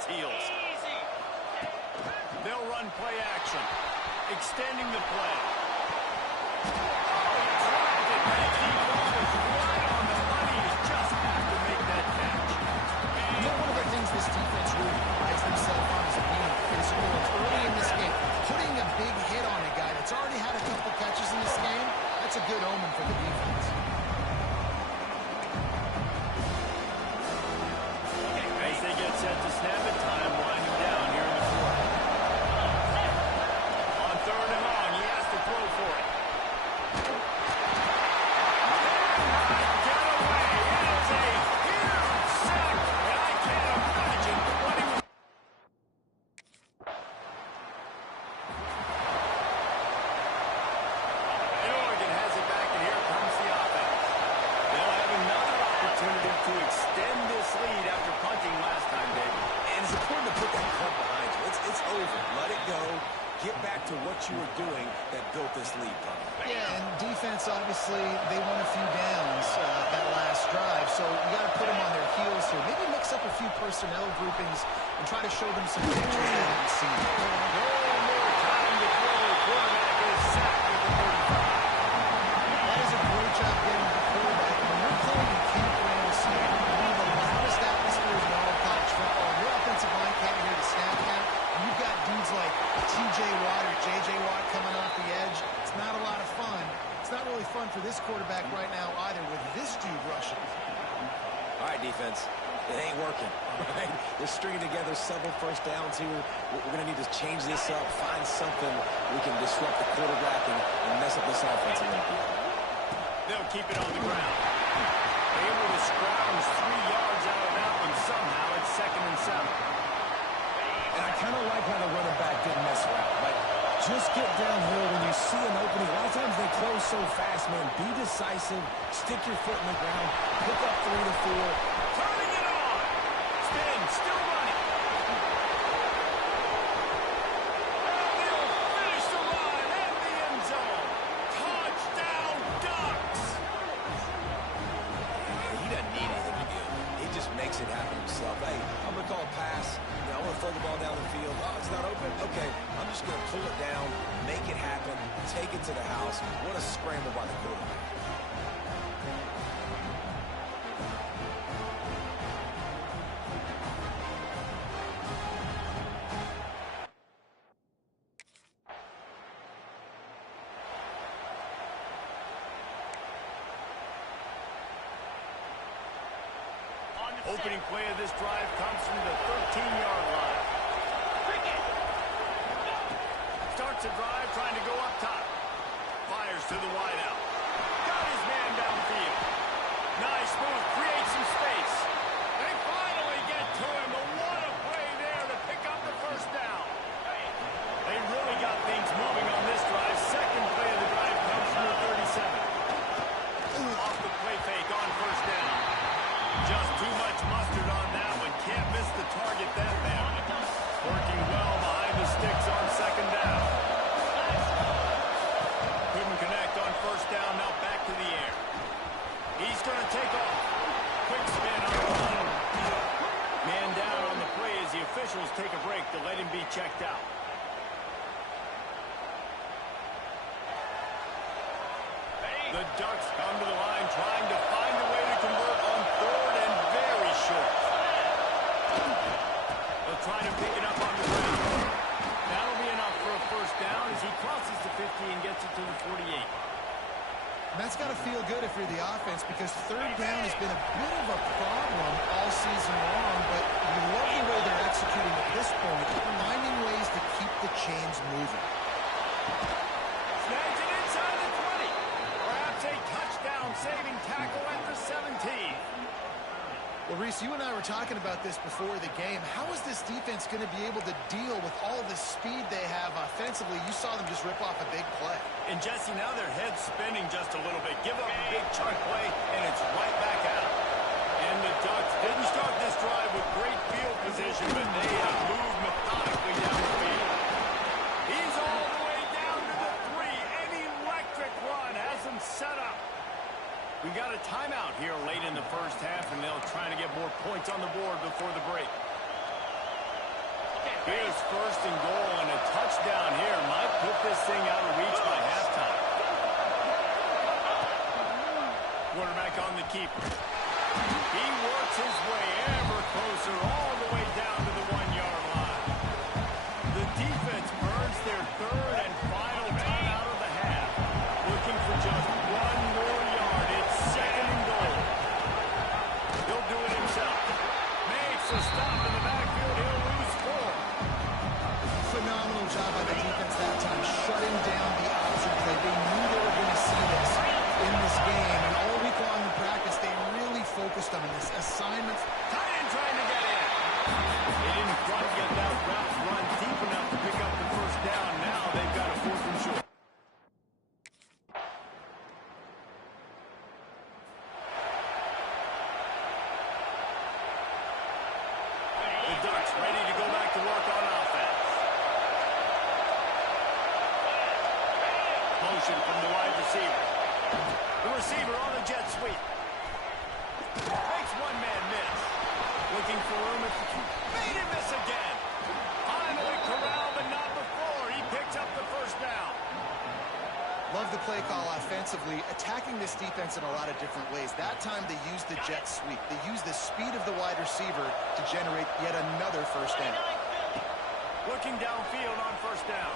its heels. They'll run play action, extending the play. One of the things this defense really prides themselves on is being physical early in this game. Putting a big hit on a guy that's already had a couple catches in this game, that's a good omen for the defense. As they get set to snap it, time winding down here in the fourth. On third and long, he has to throw for it. To extend this lead after punting last time, David. And it's important to put that punt behind you. It's over. Let it go. Get back to what you were doing that built this lead, punt. Yeah, and defense, obviously, they won a few downs that last drive, so you got to put them on their heels here. Maybe mix up a few personnel groupings and try to show them some pictures they haven't seen. No more time to throw. Quarterback is sacked at the 35. That is a great job getting the quarterback. When you're playing in Camp Randall, one of the loudest atmospheres in all of college football. Your offensive line can't hear the snap count, and you've got dudes like T.J. Watt or J.J. Watt coming off the edge. It's not a lot of fun. It's not really fun for this quarterback right now either with this dude rushing. All right, defense. It ain't working. Right? They're stringing together several first downs here. We're going to need to change this up, find something we can disrupt the quarterback and mess up this offense a little bit. They'll keep it on the ground. Able to scrounge 3 yards out of that one somehow. It's 2nd and 7. And I kind of like how the running back didn't mess around. Like, just get downhill when you see an opening. A lot of times they close so fast, man. Be decisive. Stick your foot in the ground. Pick up 3 to 4. Turning it on. Spin. Still running. And they'll finish the run in the end zone. Touchdown, Ducks. He doesn't need anything to do. He just makes it happen himself. Hey, I'm going to call a pass. I want to throw the ball down the field. Oh, it's not open? Okay, I'm just going to pull it down, make it happen, take it to the house. What a scramble by the quarterback. Opening play of this drive comes from the 13-yard line. Starts a drive trying to go up top. Fires to the wideout. Got his man downfield. Nice move. Creates some space. They finally get to him. But what a play there to pick up the first down. They really got things moving on this drive. Second play of the drive comes from the 37. Off the play fake on first down. Just too much mustard on that one. Can't miss the target that bad. Working well behind the sticks on second down. Couldn't connect on first down. Now back to the air. He's going to take off. Quick spin on the run. Man down on the play as the officials take a break to let him be checked out. The Ducks come to the line trying to find a way to convert on third and very short. They'll try to pick it up on the ground. That'll be enough for a first down as he crosses the 50 and gets it to the 48. And that's got to feel good if you're the offense because third down has been a bit of a problem all season long, but you love the way they're executing at this point, finding ways to keep the chains moving. Snags it inside the 20. Perhaps a touchdown-saving tackle at the 17. Well, Reese, you and I were talking about this before the game. How is this defense going to be able to deal with all the speed they have offensively? You saw them just rip off a big play. And, Jesse, now their head's spinning just a little bit. Give up a big chunk play, and it's right back out. And the Ducks didn't start this drive with great field position, but they have moved methodically down the field. He's all the way down to the 3. An electric run has him set up. We got a timeout here late in the first half, and they'll try to get more points on the board before the break. Here's first and goal, and a touchdown here might put this thing out of reach by halftime. Quarterback on the keeper. He works his way ever closer all the way down to the 1-yard line. The defense earns their third and final timeout of the half. Looking for just one more yard. It's second and goal. He'll do it himself. Makes a stop in the backfield. He'll lose 4. Phenomenal job by the defense that time, shutting down the option play. They knew they were going to see this in this game, and all week long in practice, they really focused on this assignment. Tight end trying to get in. They didn't quite get that route run deep enough to pick up the first down. Now they've got a 4th and short. The Ducks ready to go back to work on offense. Motion from the wide receiver. The receiver on the jet sweep. Makes one man miss. Looking for room at the two. Made him miss again. Finally corralled, but not before. He picks up the first down. Love the play call offensively, attacking this defense in a lot of different ways. That time they used the jet sweep. They used the speed of the wide receiver to generate yet another first down. Looking downfield on first down.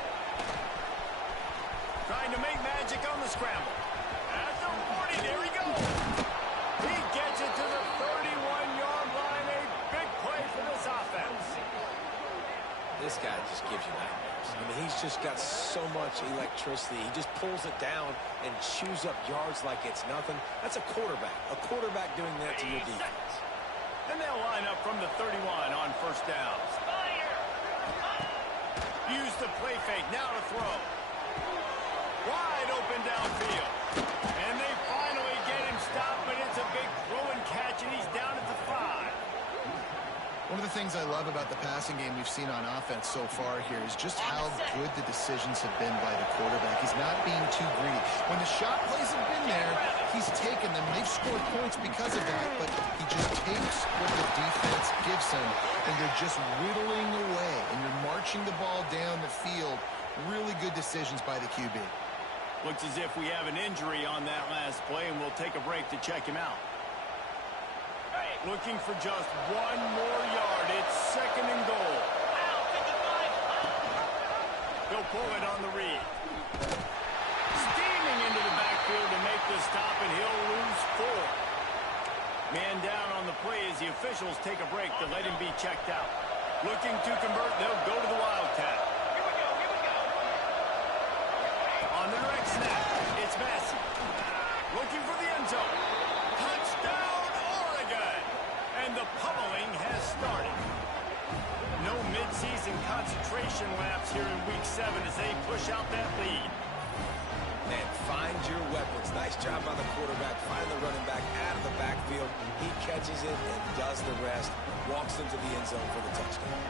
Trying to make magic on the scramble. At the 40, there he goes. He gets it to the 31-yard line. A big play for this offense. This guy just gives you nightmares. I mean, he's just got so much electricity. He just pulls it down and chews up yards like it's nothing. That's a quarterback. A quarterback doing that to your defense. And they'll line up from the 31 on first down. Use the play fake now to throw. Wide open downfield. And they finally get him stopped, but it's a big throw and catch, and he's down at the 5. One of the things I love about the passing game we've seen on offense so far here is just how good the decisions have been by the quarterback. He's not being too greedy. When the shot plays have been there, he's taken them. They've scored points because of that, but he just takes what the defense gives him, and they're just whittling away, and you're marching the ball down the field. Really good decisions by the QB. Looks as if we have an injury on that last play, and we'll take a break to check him out. Looking for just one more yard. It's second and goal. He'll pull it on the read. Steaming into the backfield to make the stop, and he'll lose 4. Man down on the play as the officials take a break to let him be checked out. Looking to convert, they'll go to the Wildcat. On the direct snap, it's Massey. Looking for the end zone. Touchdown, Oregon! And the pummeling has started. No midseason concentration laps here in Week 7 as they push out that lead. And find your weapons. Nice job by the quarterback. Find the running back out of the backfield. He catches it and does the rest. Walks into the end zone for the touchdown.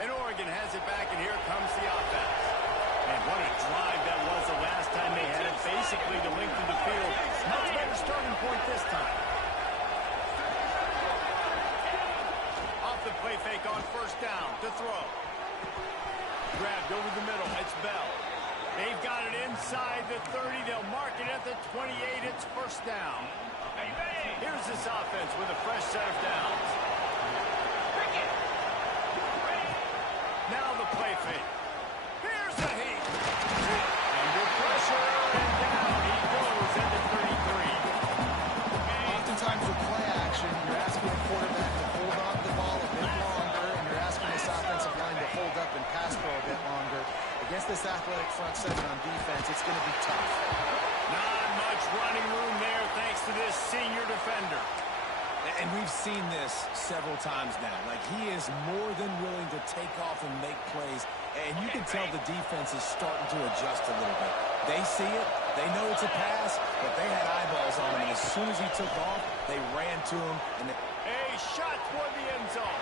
And Oregon has it back, and here comes the offense. And what a drive that was the last time they had it, basically the length of the field. Much better starting point this time. Off the play fake on first down to throw. Grabbed over the middle. It's Bell. They've got it inside the 30. They'll mark it at the 28. It's first down. Here's this offense with a fresh set of downs. Now the play fake. Here's the heat. Under pressure, and down he goes at the 33. Oftentimes with play action, you're asking the quarterback to hold on to the ball a bit longer, and you're asking this offensive line to hold up and pass for a bit longer. Against this athletic front seven on defense, it's going to be tough. Not much running room there thanks to this senior defender. And we've seen this several times now. Like, he is more than willing to take off and make plays. And you can tell the defense is starting to adjust a little bit. They see it. They know it's a pass, but they had eyeballs on him. And as soon as he took off, they ran to him. And A shot toward the end zone.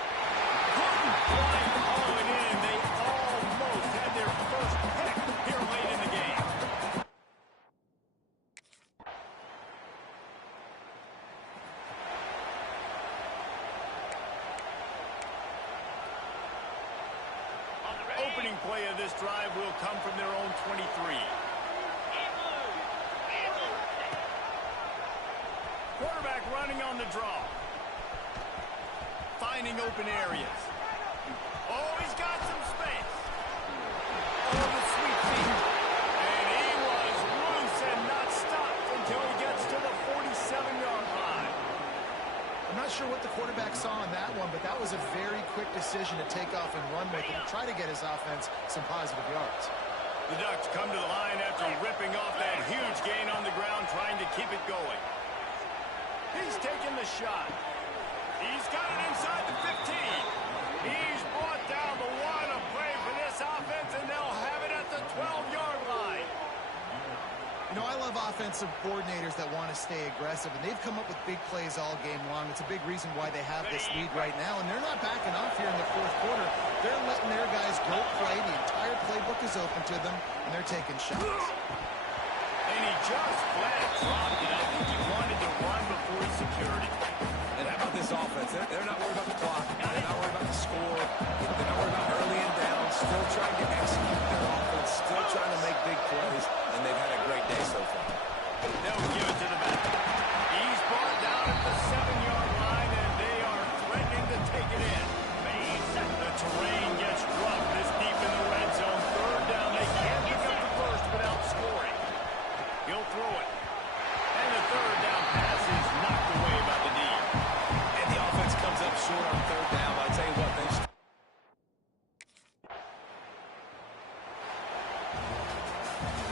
Couldn't quite haul it in. They almost had their first pick here late in the game. play of this drive will come from their own 23. Quarterback running on the draw. Finding open areas. Oh, he's got some space. Oh, the sweet feet. And he was loose and not stopped until he gets to the 47-yard line. I'm not sure what the quarterback saw on that one, but that was a very quick decision to take off and run with it and try to get his offense some positive yards. The Ducks come to the line after ripping off that huge gain on the ground, trying to keep it going. He's taking the shot. He's got it inside the 15. He's brought down the one. A play for this offense, and they'll have it at the 12-yard line. You know, I love offensive coordinators that want to stay aggressive, and they've come up with big plays all game long. It's a big reason why they have this lead right now, and they're not backing off here in the fourth quarter. They're letting their guys go play. The entire playbook is open to them, and they're taking shots. And he just flat dropped it. I think he wanted to run before he secured it. And how about this offense? They're not worried about the clock. They're not worried about the score. They're not worried about early and down. Still trying to execute their offense. Still trying to make big plays. And they've had a great day so far. They'll give it to the back. He's brought down at the 7-yard line, and they are threatening to take it in. The terrain gets rough this deep in the red zone. Third down. They can't pick up the first without scoring. He'll throw it. And the third down pass is knocked away by the D. And the offense comes up short on third down. But I tell you what,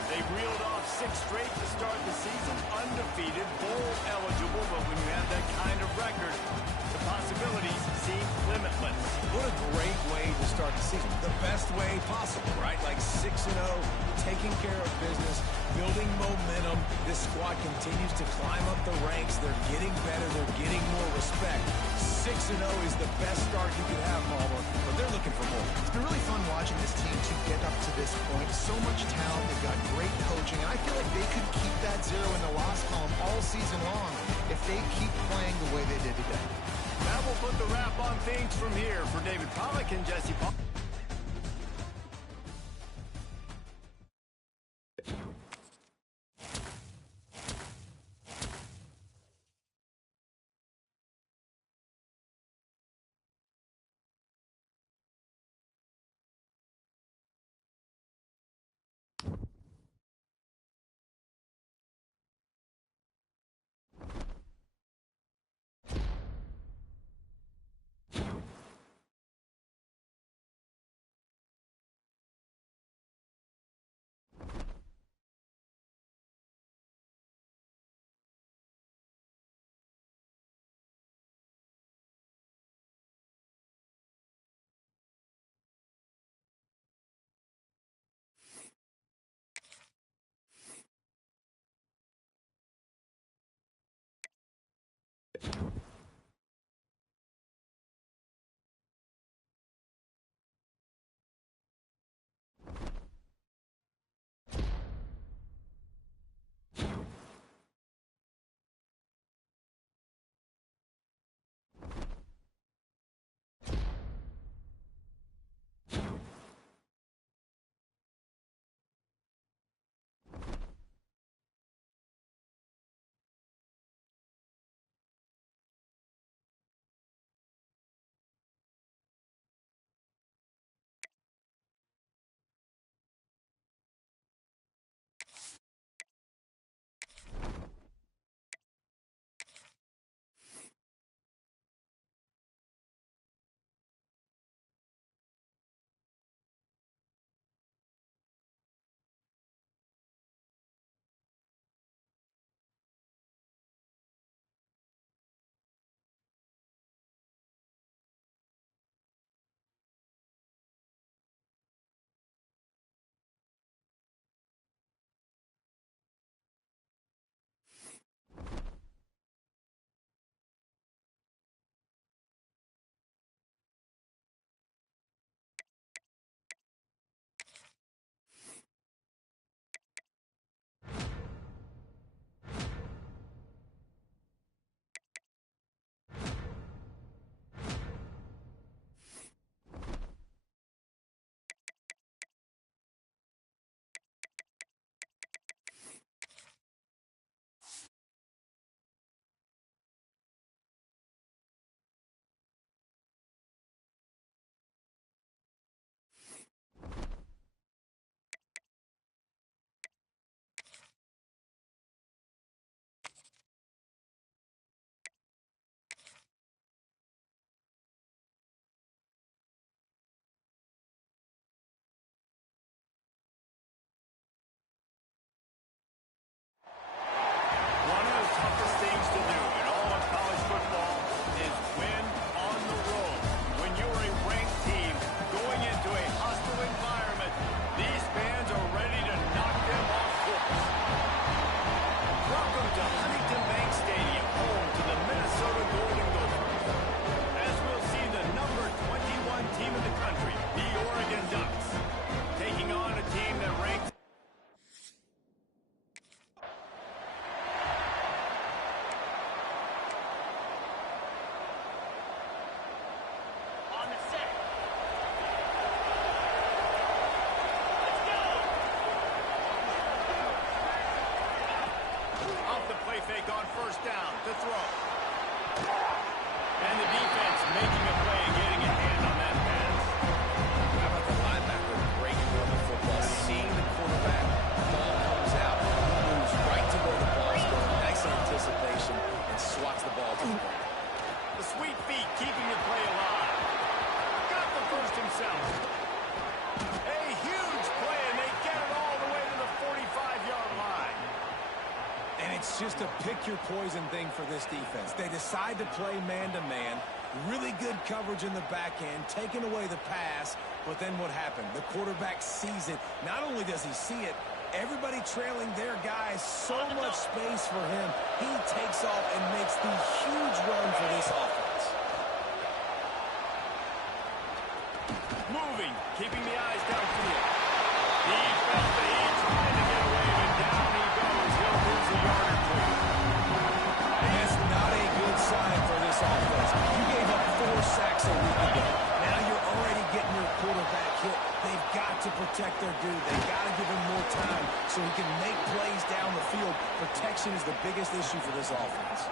they've reeled off 6 straight to start the season, undefeated, bowl eligible, but when you have that kind of record, the possibilities seem limitless. what a great way to start the season. The best way possible, right? Like 6-0, taking care of business, building momentum. This squad continues to climb up the ranks. They're getting better. They're getting more respect. 6-0 is the best start you can have, Palmer, but they're looking for more. It's been really fun watching this team to get up to this point. So much talent. They've got great coaching, and I feel like they could keep that zero in the loss column all season long if they keep playing the way they did today. That will put the wrap on things from here for David Pollack and Jesse Paul. take on first down to throw. And the defense making a play and getting a hand on that pass. How about the linebacker? Great running football. Seeing the quarterback, ball comes out, moves right to where the ball's going. Nice anticipation and swats the ball to the ground. The sweet feet keeping the play alive. Got the first himself. A huge play, and they get it all the way to the 45-yard line. And it's just a pick-your-poison thing for this defense. They decide to play man-to-man. Really good coverage in the back end, taking away the pass. But then what happened? The quarterback sees it. Not only does he see it, everybody trailing their guys, so much space for him. He takes off and makes the huge run for this offense. Moving, keeping the eyes downfield. He felt the heat, trying to get away, and down he goes. He'll lose a yard or two. That's not a good sign for this offense. You gave up 4 sacks a week ago. Now you're already getting your quarterback hit. They've got to protect their dude. They've got to give him more time so he can make plays down the field. Protection is the biggest issue for this offense.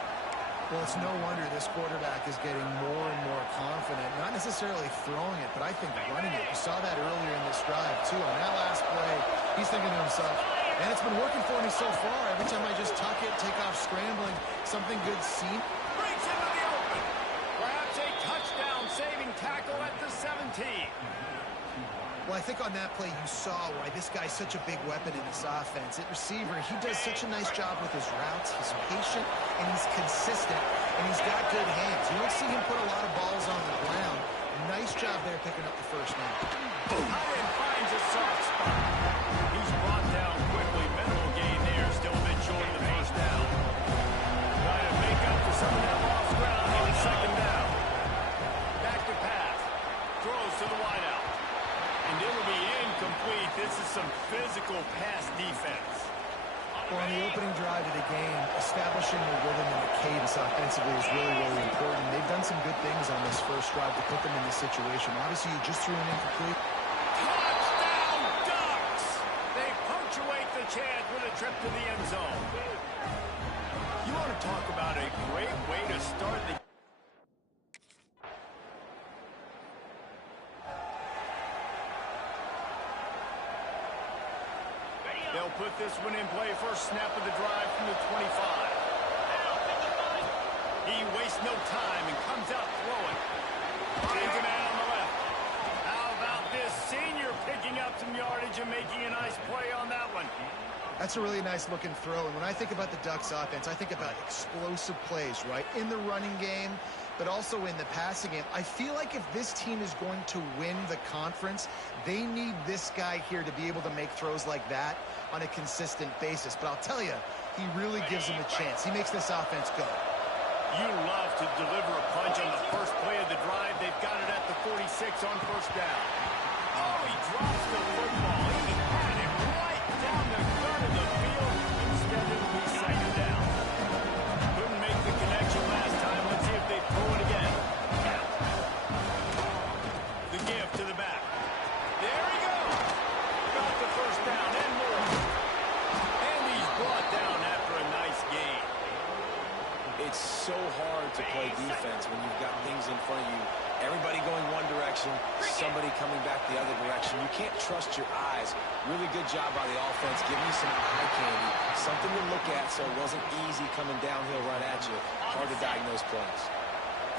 Well, it's no wonder this quarterback is getting more and more confident. Not necessarily throwing it, but I think running it. You saw that earlier in this drive, too. On that last play, he's thinking to himself, and it's been working for me so far. Every time I just tuck it, take off scrambling, something good seen. Breaks into the open. Perhaps a touchdown-saving tackle at the 17. Well, I think on that play you saw why this guy's such a big weapon in this offense. At receiver, he does such a nice job with his routes. He's patient, and he's consistent, and he's got good hands. You don't see him put a lot of balls on the ground. Nice job there picking up the first down. Tight end finds a soft spot. He's brought down quickly. Minimal gain there. Still a bit short of the first down. Trying to make up for some of that lost ground on second down. Back to pass. Throws to the wideout. And it'll be incomplete. This is some physical pass defense. Well, on the opening drive of the game, establishing the rhythm and the cadence offensively is really, really important. They've done some good things on this first drive to put them in this situation. Obviously, you just threw an incomplete. Touchdown Ducks! They punctuate the chance with a trip to the end zone. You want to talk about a great way to start the They'll put this one in play. First snap of the drive from the 25. He wastes no time and comes out throwing. Finds a man on the left. How about this senior picking up some yardage and making a nice play on that one? That's a really nice looking throw. And when I think about the Ducks offense, I think about explosive plays, right? In the running game, but also in the passing game. I feel like if this team is going to win the conference, they need this guy here to be able to make throws like that on a consistent basis. But I'll tell you, he really gives them a chance. He makes this offense go. You love to deliver a punch on the first play of the drive. They've got it at the 46 on first down. Oh, he drops the football. He had it right down the gut of the field. Instead, it'll be second down. Couldn't make the connection last time. Let's see if they throw it again. The give to the back. There he goes. Got the first down and more. And he's brought down after a nice gain. It's so hard to play defense when you've got things in front of you. Everybody going one direction, somebody coming back the other direction. You can't trust your eyes. Really good job by the offense, giving you some eye candy, something to look at so it wasn't easy coming downhill right at you. Hard to diagnose plays.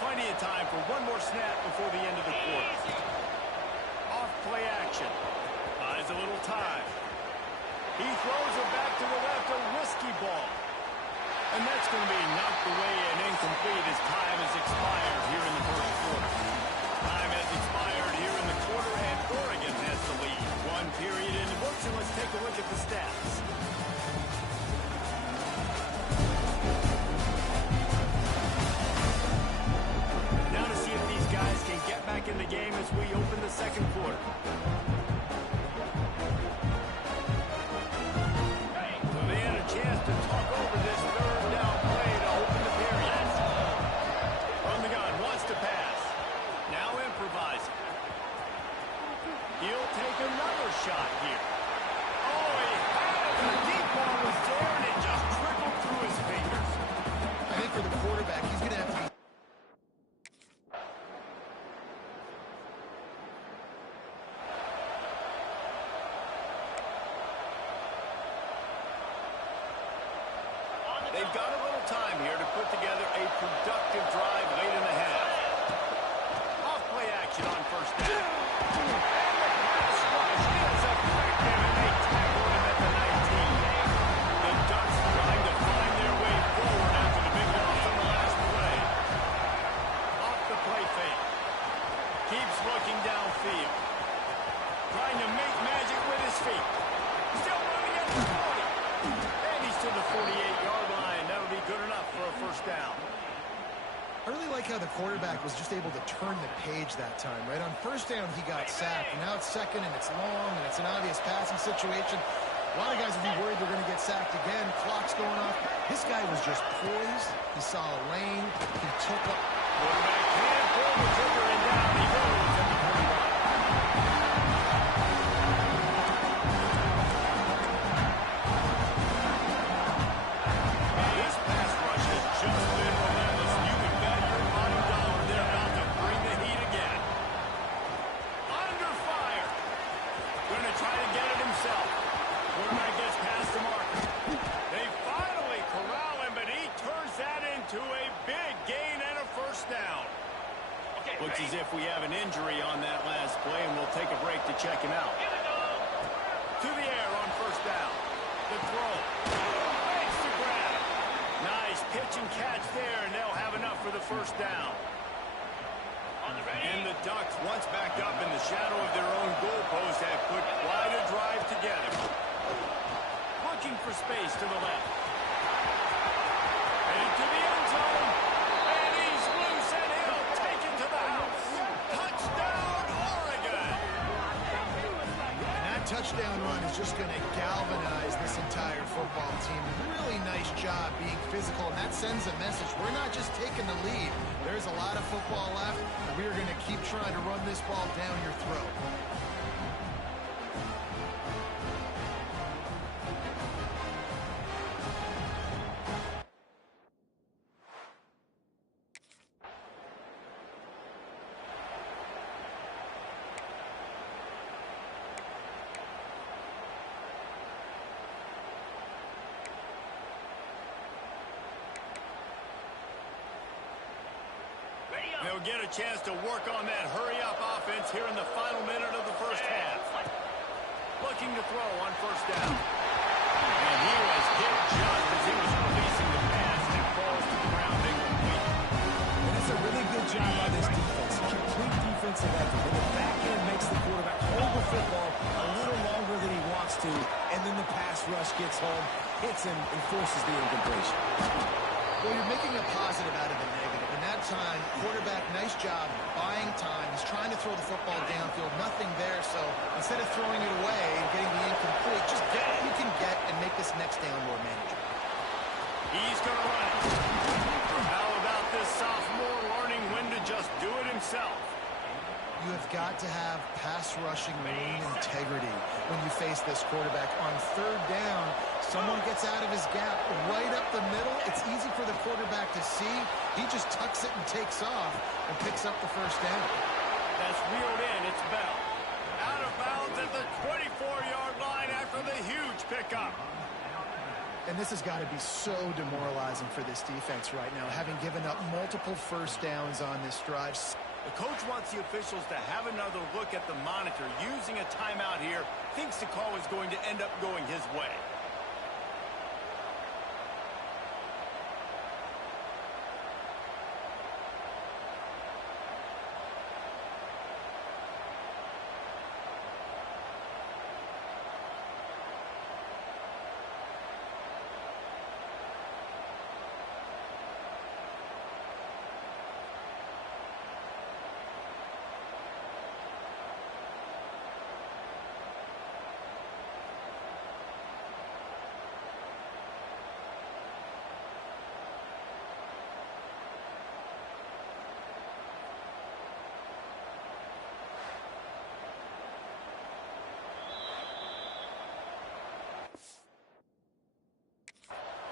Plenty of time for one more snap before the end of the quarter. Off play action. Buys a little time. He throws it back to the left, a risky ball. And that's going to be knocked away and incomplete as time has expired here in the first quarter. Time has expired here in the quarter, and Oregon has the lead. One period in the books, and let's take a look at the stats. Now to see if these guys can get back in the game as we open the second quarter. So they had a chance to talk over this third down play to open the period. From the gun, wants to pass. They've got a little time here to put together a productive drive late in the half. Off-play action on first down. And the pass rush is effective, and they tackle him at the 19. The Ducks trying to find their way forward after the big loss on the last play. Off the play fake. Keeps looking downfield. Trying to make magic with his feet. Still running at the 40. And he's to the 48-yard line. That'll be good enough for a first down. I really like how the quarterback was just able to turn the page that time, right? On first down, he got sacked, and now it's second, and it's long, and it's an obvious passing situation. A lot of guys would be worried they're going to get sacked again. Clock's going off. This guy was just poised. He saw a lane. He took up. Quarterback can't pull the trigger, and down he goes at the 41. This pass rush has just been relentless. You can bet your bottom dollar they're about to bring the heat again. Under fire. Going to try to get it himself. Quarterback gets past the marker. They finally corral him, but he turns that into a big gain and a first down. Looks as if we have an injury on that last play, and we'll take a break to check him out. To the air on first down. The throw. Makes the grab. Nice pitch and catch there, and they'll have enough for the first down. And the Ducks, once back up in the shadow of their own goalpost, have put quite a drive together. Looking for space to the left. Into the end zone. And he's loose, and he'll take it to the house. Touchdown, Oregon. And that touchdown run is just going to galvanize this entire football team. Really nice job being physical, and that sends a message. We're not just taking the lead. There's a lot of football left, and we are going to keep trying to run this ball down your throat. They'll get a chance to work on that hurry-up offense here in the final minute of the first half. Looking to throw on first down. And he was hit just as he was releasing the pass, and it falls to the ground incomplete. And it's a really good job by this defense. Complete defensive effort. When the back end makes the quarterback hold the football a little longer than he wants to, and then the pass rush gets home, hits him, and forces the incompletion. Well, you're making a positive out of the negative. In that time, quarterback, nice job buying time. He's trying to throw the football downfield. Nothing there, so instead of throwing it away and getting the incomplete, just get what you can get and make this next down more manageable. He's going to run it. How about this sophomore learning when to just do it himself? You have got to have pass rushing lane integrity when you face this quarterback. On third down, someone gets out of his gap right up the middle. It's easy for the quarterback to see. He just tucks it and takes off and picks up the first down. That's reeled in. It's Bell. Out of bounds at the 24-yard line after the huge pickup. And this has got to be so demoralizing for this defense right now, having given up multiple first downs on this drive. The coach wants the officials to have another look at the monitor. Using a timeout here, thinks the call is going to end up going his way.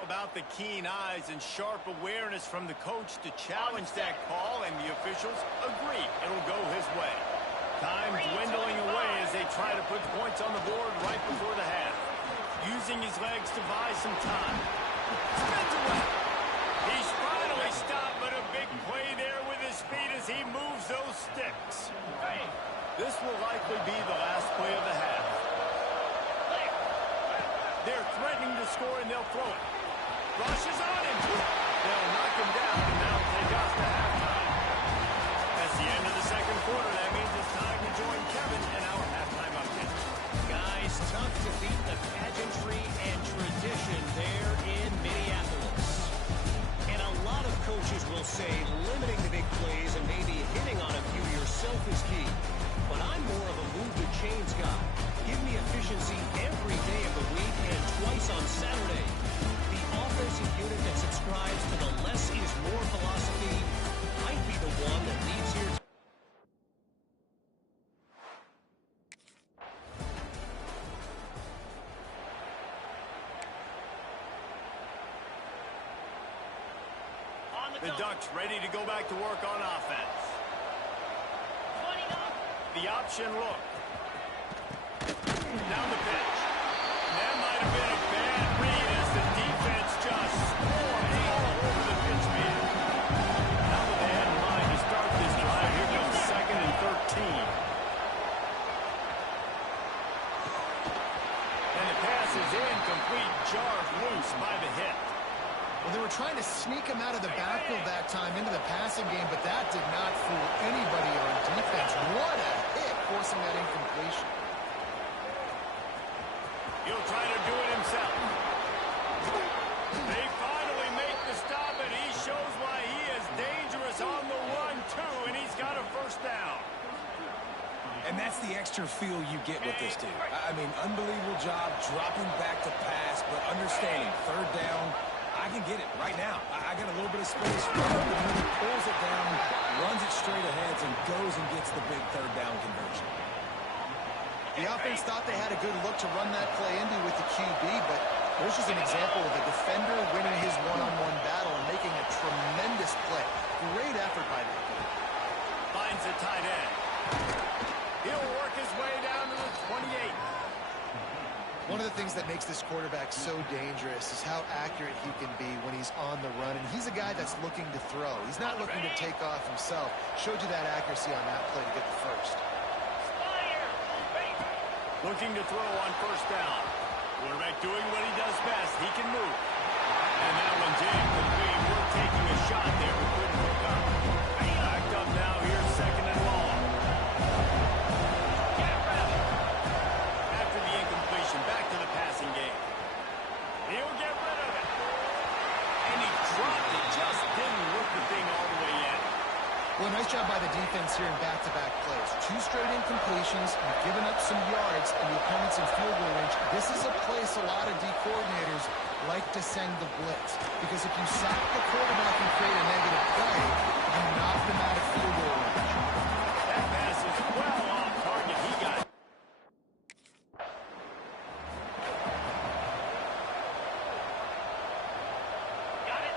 About the keen eyes and sharp awareness from the coach to challenge that call, and the officials agree it'll go his way. Time dwindling away as they try to put points on the board right before the half. Using his legs to buy some time. Spins around. He's finally stopped, but a big play there with his speed as he moves those sticks. This will likely be the last play of the half. They're threatening to score, and they'll throw it. Rushes on him. They'll knock him down, and that'll take us to halftime. That's the end of the second quarter. That means it's time to join Kevin in our halftime update. Guys, tough to beat the pageantry and tradition there in Minneapolis. And a lot of coaches will say limiting the big plays and maybe hitting on a few yourself is key. But I'm more of a move the chains guy. Give me efficiency every day of the week and twice on Saturday. The offensive unit that subscribes to the less is more philosophy might be the one that leaves here. The Ducks ready to go back to work on offense. The option look. Down the pitch. That might have been a bad read as the defense just swarmed all over the pitch man. Now what they had in mind to start this drive, here comes 2nd and 13. And the pass is incomplete, jarred loose by the hit. Well, they were trying to sneak him out of the backfield that time into the passing game, but that did not fool anybody on defense. What a hit, forcing that incompletion. He'll try to do it himself. They finally make the stop, and he shows why he is dangerous on the run, too, and he's got a first down. And that's the extra feel you get with this dude. I mean, unbelievable job dropping back to pass, but understanding third down, I can get it right now. I got a little bit of space, pulls it down, runs it straight ahead, and goes and gets the big third down conversion. The offense thought they had a good look to run that play into with the QB, but there's just an example of a defender winning his one-on-one battle and making a tremendous play. Great effort by that guy. Finds the tight end. He'll work his way down to the 28. One of the things that makes this quarterback so dangerous is how accurate he can be when he's on the run. And he's a guy that's looking to throw. He's not looking to take off himself. Showed you that accuracy on that play to get the first. Looking to throw on first down. Quarterback doing what he does best. He can move. And that one's incomplete. We're taking a shot there. We couldn't hook up. Backed up now here, 2nd and long. After the incompletion, back to the passing game. He'll get rid of it. And he dropped it. Just didn't look the thing all the way in. Well, nice job by the defense here in back-to-back plays. 2 straight incompletions. You've given up some yards, and the opponent's in field goal range. This is a place a lot of D coordinators like to send the blitz. Because if you sack the quarterback and create a negative play, you knock them out of field goal range. That pass is well off target. He got it.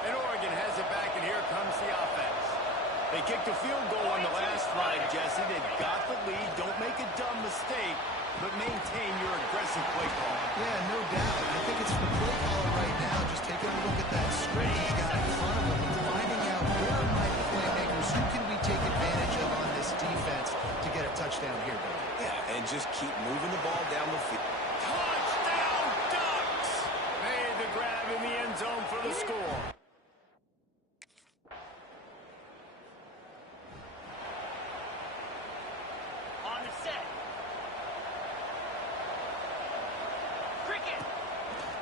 And Oregon has it back, and here comes the offense. They kicked a field goal on the last drive, Jesse. They've got the lead. Don't make a dumb mistake, but maintain your aggressive play call. Yeah, no doubt. I think it's the play caller right now, just taking a look at that script he's got in front of him and finding out where are my playmakers, who can we take advantage of on this defense to get a touchdown here, Bill. Yeah, and just keep moving the ball down the field. Touchdown, Ducks! Made the grab in the end zone for the score.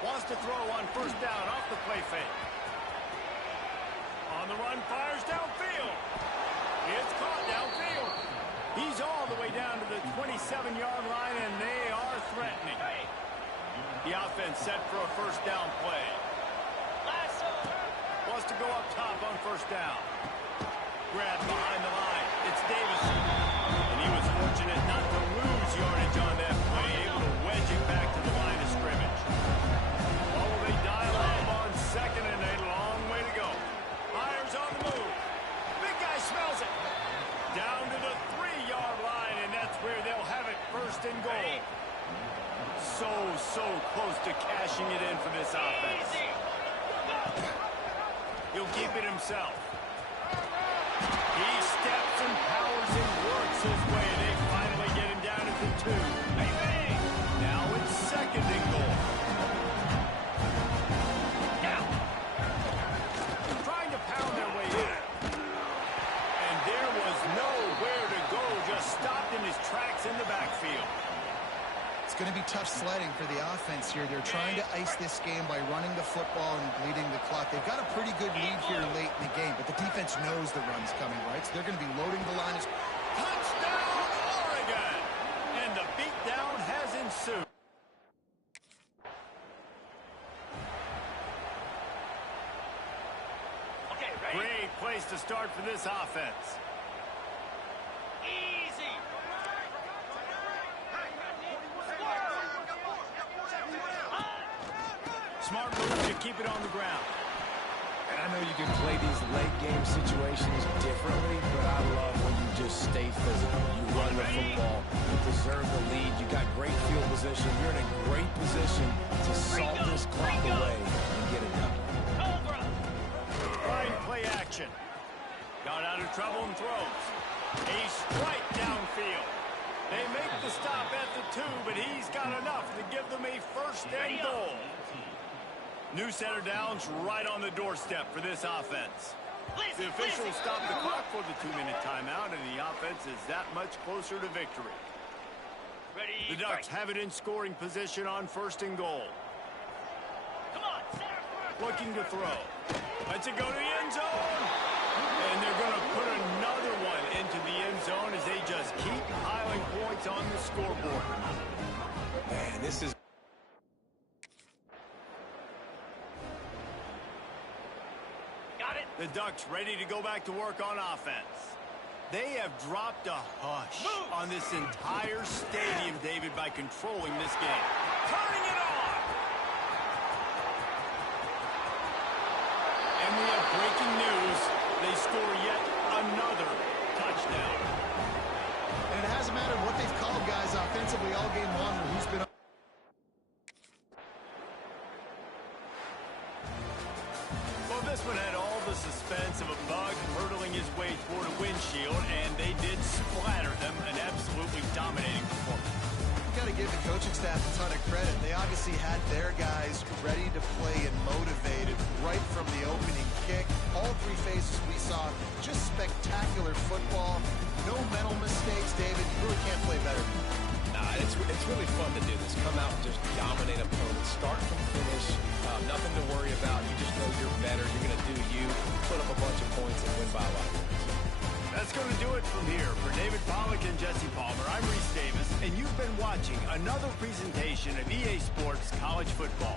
Wants to throw on first down off the play fake. On the run, fires downfield. It's caught downfield. He's all the way down to the 27-yard line, and they are threatening. The offense set for a first down play. Wants to go up top on first down. Grabbed behind the line. It's Davison. And he was fortunate not to lose yardage on that play, able to wedge it back to the line of scrimmage. They dial up on 2nd and a long way to go. Myers on the move. Big guy smells it. Down to the 3-yard line, and that's where they'll have it 1st and goal. So close to cashing it in for this offense. He'll keep it himself. He steps and powers and works his way. They finally get him down at the 2. Now it's 2nd and goal. Trying to pound their way in. And there was nowhere to go. Just stopped in his tracks in the backfield. It's going to be tough sledding for the offense here. They're trying to ice this game by running the football and bleeding the clock. They've got a pretty good lead here late in the game, but the defense knows the run's coming, right? So they're going to be loading the line. Touchdown, Oregon! And the beatdown has ensued. Great place to start for this offense. Smart move to keep it on the ground. And I know you can play these late game situations differently, but I love when you just stay physical. You run the football, you preserve the lead, you got great field position, you're in a great position to salt this clock away and get it done. Fine play action. Got out of trouble and throws. A strike downfield. They make the stop at the 2, but he's got enough to give them a 1st and goal. New center downs right on the doorstep for this offense. The officials stop the clock for the 2-minute timeout, and the offense is that much closer to victory. The Ducks have it in scoring position on 1st and goal. Looking to throw. Lets it go to the end zone. And they're going to put another one into the end zone as they just keep piling points on the scoreboard. Man, this is... The Ducks ready to go back to work on offense. They have dropped a hush on this entire stadium, David, by controlling this game. Turning it on! And we have breaking news. They score yet another touchdown. And it hasn't mattered what they've called, guys, offensively all game long, or who's been... Well, this one had all the suspense of a bug hurtling his way toward a windshield, and they did splatter them, an absolutely dominating performance. You got to give the coaching staff a ton of credit. They obviously had their guys ready to play and motivated right from the opening kick. All 3 phases we saw, just spectacular football. No mental mistakes, David. You really can't play better. Nah, it's really fun to do this. Come out and just dominate opponents. Start from finish. Nothing to worry about. You just know you're better. You're going to do you. Put up a bunch of points and win by a lot of points. That's going to do it from here. For David Pollack and Jesse Palmer, I'm Reese Davis, and you've been watching another presentation of EA Sports College Football.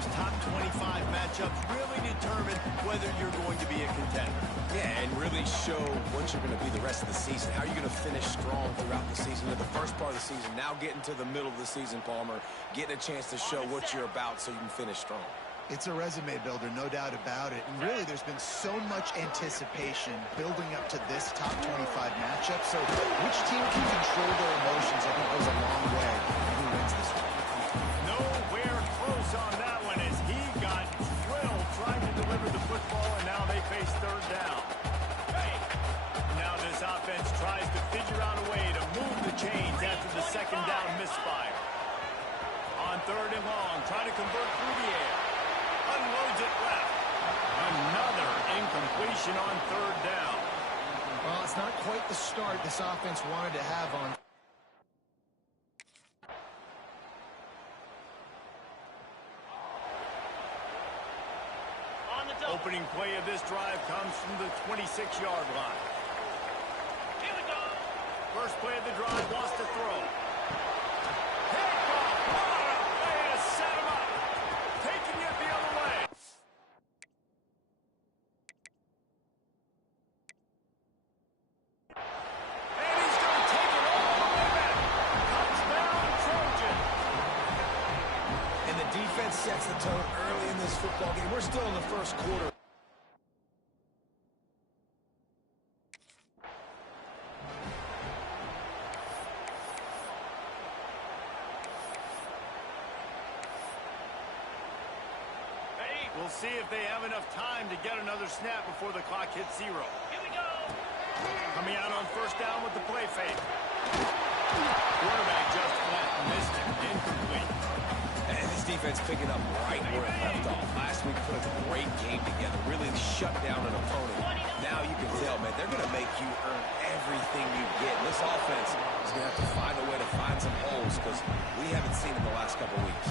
Sometimes top 25 matchups really determine whether you're going to be a contender. Yeah, and really show what you're going to be the rest of the season. How are you going to finish strong throughout the season? In the first part of the season, now getting to the middle of the season, Palmer, getting a chance to show what you're about so you can finish strong. It's a resume builder, no doubt about it. And really, there's been so much anticipation building up to this top 25 matchup. So which team can control their emotions, I think, goes a long way in who wins this one. Nowhere close on that one as he got drilled trying to deliver the football, and now they face third down. Now this offense tries to figure out a way to move the chains after the second down misfire. On third and long, trying to convert through the air. Unloads it left. Another incompletion on third down. Well, it's not quite the start this offense wanted to have on. Opening play of this drive comes from the 26-yard line. Here we go. First play of the drive wants to throw. Handoff. What a play to set him up. Taking it the other way. And he's going to take it all the way back. Touchdown, Trojan. And the defense sets the tone early in this football game. We're still in the first quarter. We'll see if they have enough time to get another snap before the clock hits 0. Here we go. Coming out on first down with the play fake. Quarterback just flat missed it. Incomplete. And this defense picking up right where it left off. Last week put a great game together, really shut down an opponent. Now you can tell, man, they're going to make you earn everything you get. And this offense is going to have to find a way to find some holes because we haven't seen in the last couple weeks.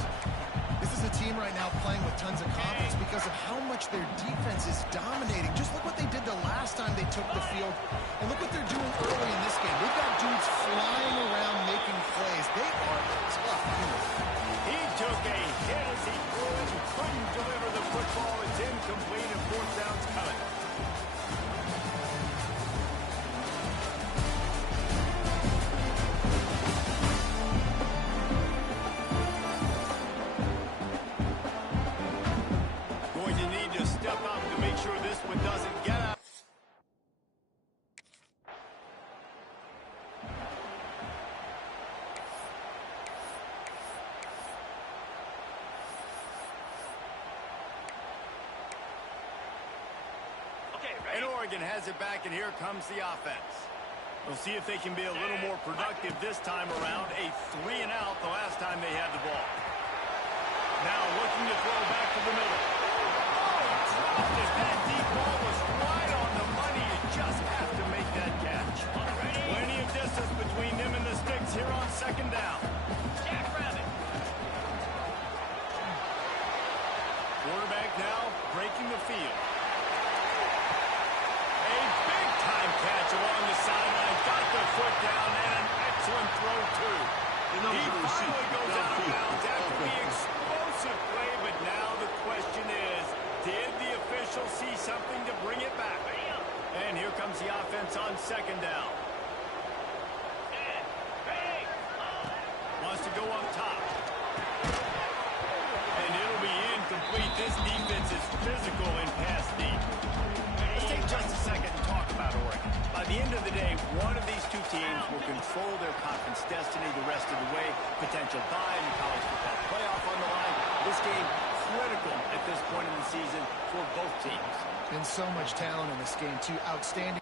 This is a team right now playing with tons of confidence because of how much their defense is dominating. Just look what they did the last time they took the field. And look what they're doing early in this game. They've got dudes flying around making plays. They are tough. He took a hit as he threw it and couldn't deliver the football. It's incomplete and fourth down's coming. Going to need to step up to make sure this one doesn't get out. And Oregon has it back, and here comes the offense. We'll see if they can be a little more productive this time around. A 3 and out the last time they had the ball. Now looking to throw back to the middle. Oh, dropped it. That deep ball was right on the money. You just have to make that catch. Plenty of distance between them and the sticks here on second down. Quarterback now breaking the field. Catch along the sideline, got the foot down, and an excellent throw, too. He finally goes out of bounds after the explosive play, but now the question is, did the official see something to bring it back? And here comes the offense on second down. Wants to go up top. And it'll be incomplete. This defense is physical in pass deep. Let's take just a second and talk about Oregon. By the end of the day, one of these two teams will control their conference destiny the rest of the way. Potential bye in the college football playoff on the line. This game critical at this point in the season for both teams. And so much talent in this game, too. Outstanding.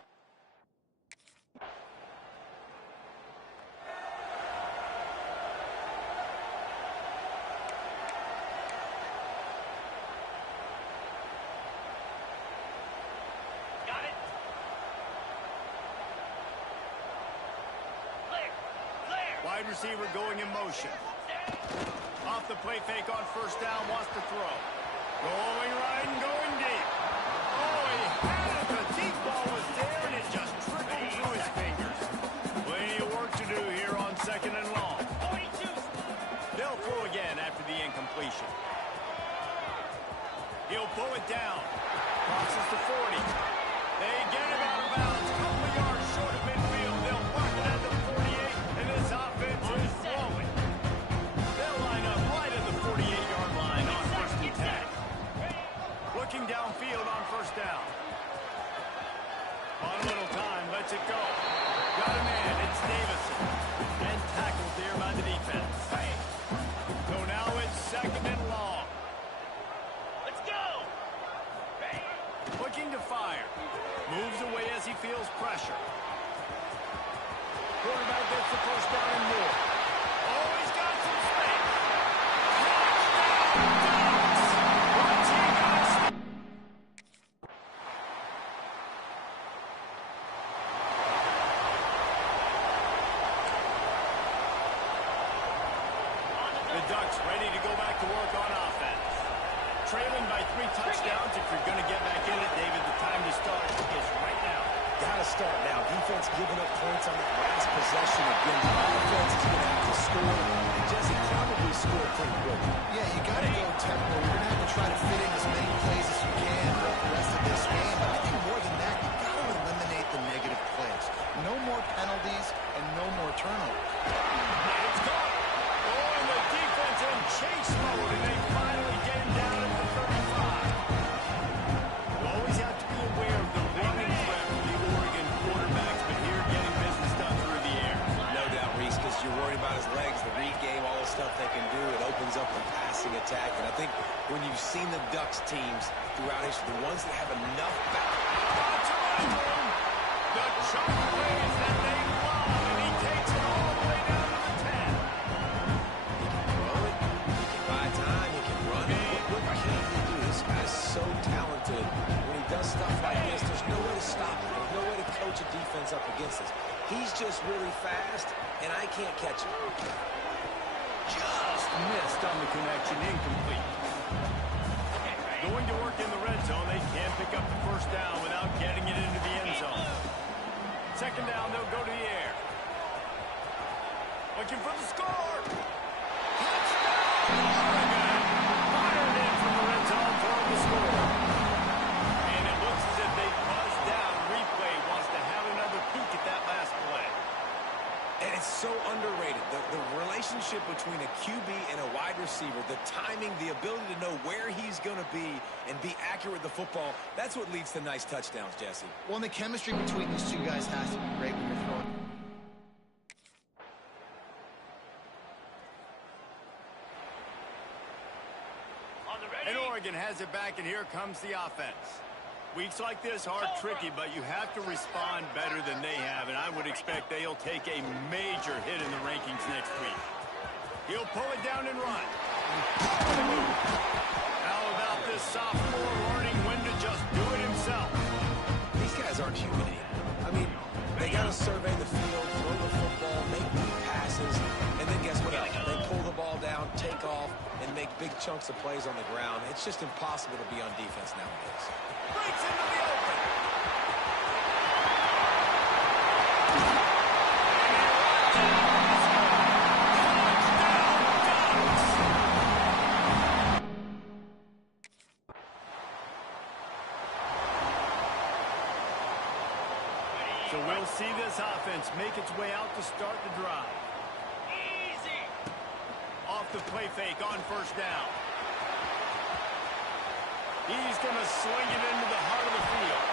Wide receiver going in motion. Off the play fake on first down, wants to throw. Going right and going deep. Oh, he had it. The deep ball was there, and it just trickled through his fingers. Plenty of work to do here on second and long. They'll throw again after the incompletion. The Ducks ready to go back to work on offense. Trailing by 3 touchdowns. If you're going to get back in it, David, the time to start is right now. Got to start now. Defense giving up points on that last possession. Again, the offense is going to have to score. And Jesse probably scored pretty quick. Yeah, you got to go tempo. You're going to have to try to fit in as many plays as you can throughout the rest of this game. But I think more than that, you got to eliminate the negative plays. No more penalties and no more turnovers. It's gone. Oh, and the defense in chase mode, and they finally get him down at the 35. You always have to be aware of the running threat for the Oregon quarterbacks, but here getting business done through the air. No doubt, Reese, because you're worried about his legs, the read game, all the stuff they can do. It opens up the passing attack. And I think when you've seen the Ducks teams throughout history, the ones that have enough The chunk plays that they love, and he takes it all the way down to the 10. He can throw it, he can buy time, he can run it. What can he do? This guy's so talented. When he does stuff like this, there's no way to stop him. There's no way to coach a defense up against this. He's just really fast, and I can't catch him. Just missed on the connection, incomplete. Going to work in the red zone, they can't pick up the first down without getting it into the end zone. Second down, they'll go to the air. Looking for the score. Touchdown, Oregon. Fired in from the red zone for the score. And it looks as if they buzzed down. Replay wants to have another peek at that last play. And it's so underrated. The relationship between a QB and a wide receiver, the timing, the ability to know where he's going to be and be accurate with the football, that's what leads to nice touchdowns, Jesse. Well, and the chemistry between these two guys has to be great when you're throwing. And Oregon has it back, and here comes the offense. Weeks like this are tricky, but you have to respond better than they have, and I would expect they'll take a major hit in the rankings next week. He'll pull it down and run. How about this sophomore learning when to just do it himself? These guys aren't human anymore. I mean, they got to survey the field, throw the football, make big passes, and then guess what else? They pull the ball down, take off, and make big chunks of plays on the ground. It's just impossible to be on defense nowadays. Breaks into the open. So we'll see this offense make its way out to start the drive. Easy. Off the play fake on first down. He's going to swing it into the heart of the field.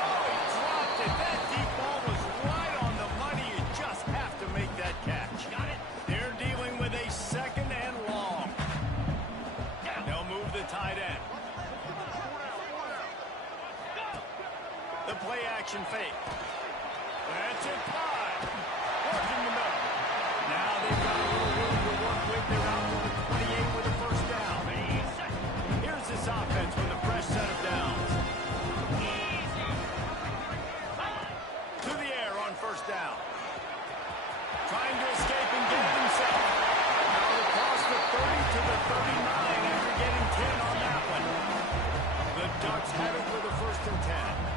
Oh, he dropped it. That deep ball was right on the money. You just have to make that catch. Got it. They're dealing with a second and long. They'll move the tight end. The play action fake. That's it, 5. Working the middle. Now they've got a little room to work with. They're out to the 28 with a first down. Here's this offense with a fresh set of downs. To the air on first down. Trying to escape and get it himself. Now across the 30 to the 39 after getting 10 on that one. The Ducks have it with a first and 10.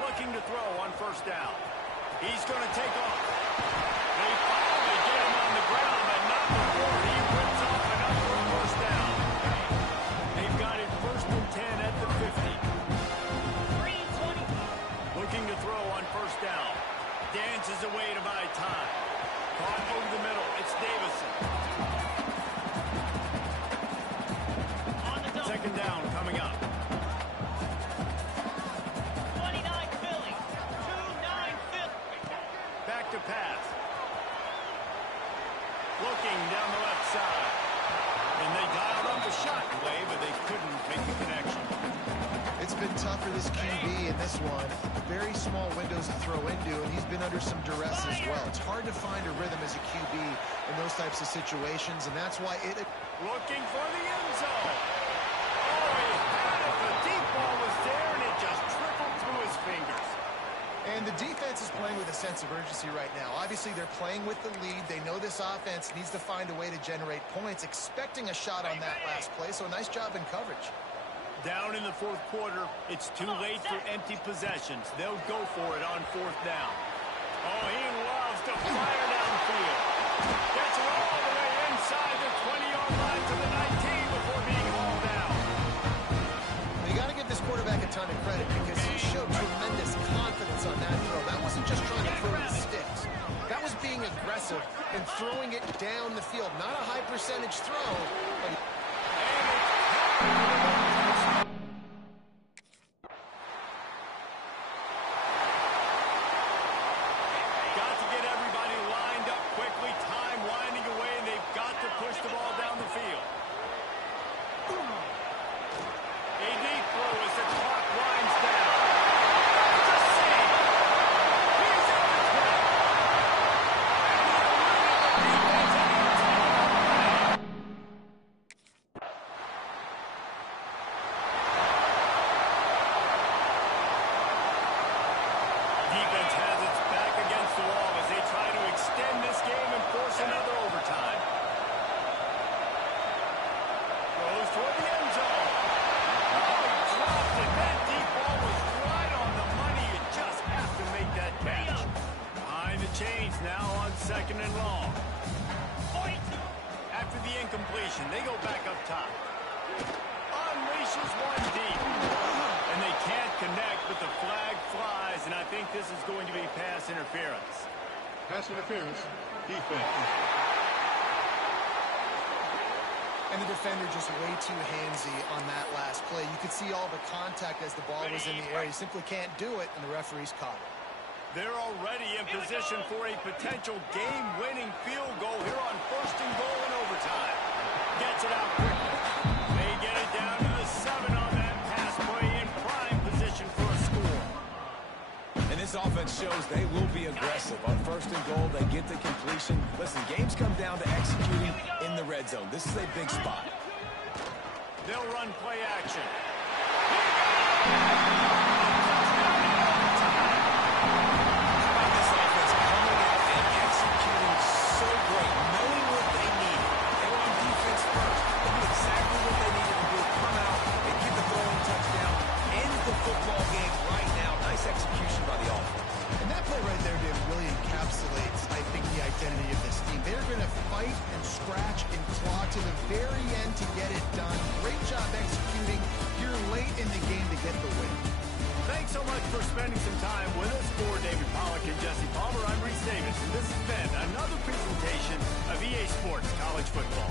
Looking to throw on first down. He's going to take off. They finally get him on the ground, but not before he rips off enough for a first down. They've got it first and 10 at the 50. Looking to throw on first down. Dances away to buy time. Caught over the middle. It's Davison. Second down coming up. Back to pass. Looking down the left side. And they dialed up the shot play, but they couldn't make the connection. It's been tough for this QB in this one. Very small windows to throw into, and he's been under some duress as well. It's hard to find a rhythm as a QB in those types of situations, and that's why it... Looking for the end zone. Oh, he had it. The deep ball was there, and it just trickled through his fingers. And And the defense is playing with a sense of urgency right now. Obviously, they're playing with the lead. They know this offense needs to find a way to generate points, expecting a shot on that last play, so a nice job in coverage. Down in the fourth quarter, it's too late for empty possessions. They'll go for it on fourth down. Oh, he loves to fire downfield. Gets it all the way inside the 20-yard line to the 19 before being hauled down. You got to give this quarterback a ton of credit because he showed tremendous confidence on that throw. That wasn't just trying to throw the sticks. That was being aggressive and throwing it down the field. Not a high percentage throw, but got to get everybody lined up quickly. Time winding away, and they've got to push the ball down the field. A deep throw as the clock winds down. Just see. He's at the 20. Defense has its back against the wall as they try to extend this game and force another overtime. Throws toward the end zone. Oh, he dropped it. That deep ball was right on the money. You just have to make that catch. Behind the chains now on second and long. After the incompletion, they go back up top. Unleashes one deep. And they can't connect, but the flag flies, and I think this is going to be pass interference. Pass interference, defense. and the defender just way too handsy on that last play. You could see all the contact as the ball was in the air. He simply can't do it, and the referee's caught it. They're already in position for a potential game-winning field goal here on first and goal in overtime. Gets it out quickly. They get it down to the 7 on that pass play in prime position for a score. And this offense shows they will be aggressive. On first and goal, they get the completion. Listen, games come down to executing in the red zone. This is a big spot. They'll run play action. This offense coming out and executing so great, knowing what they need. They were on defense first. They knew exactly what they needed to do. Come out and get the throwing touchdown. End the football game right now. Nice execution by the offense. And that play right there, David, really encapsulates, I think, the identity of this team. They're going to fight and scratch and claw to the very end to get it done. Great job executing here late in the game to get the win. Thanks so much for spending some time with us. For David Pollack and Jesse Palmer, I'm Reese Davis, and this has been another presentation of EA Sports College Football.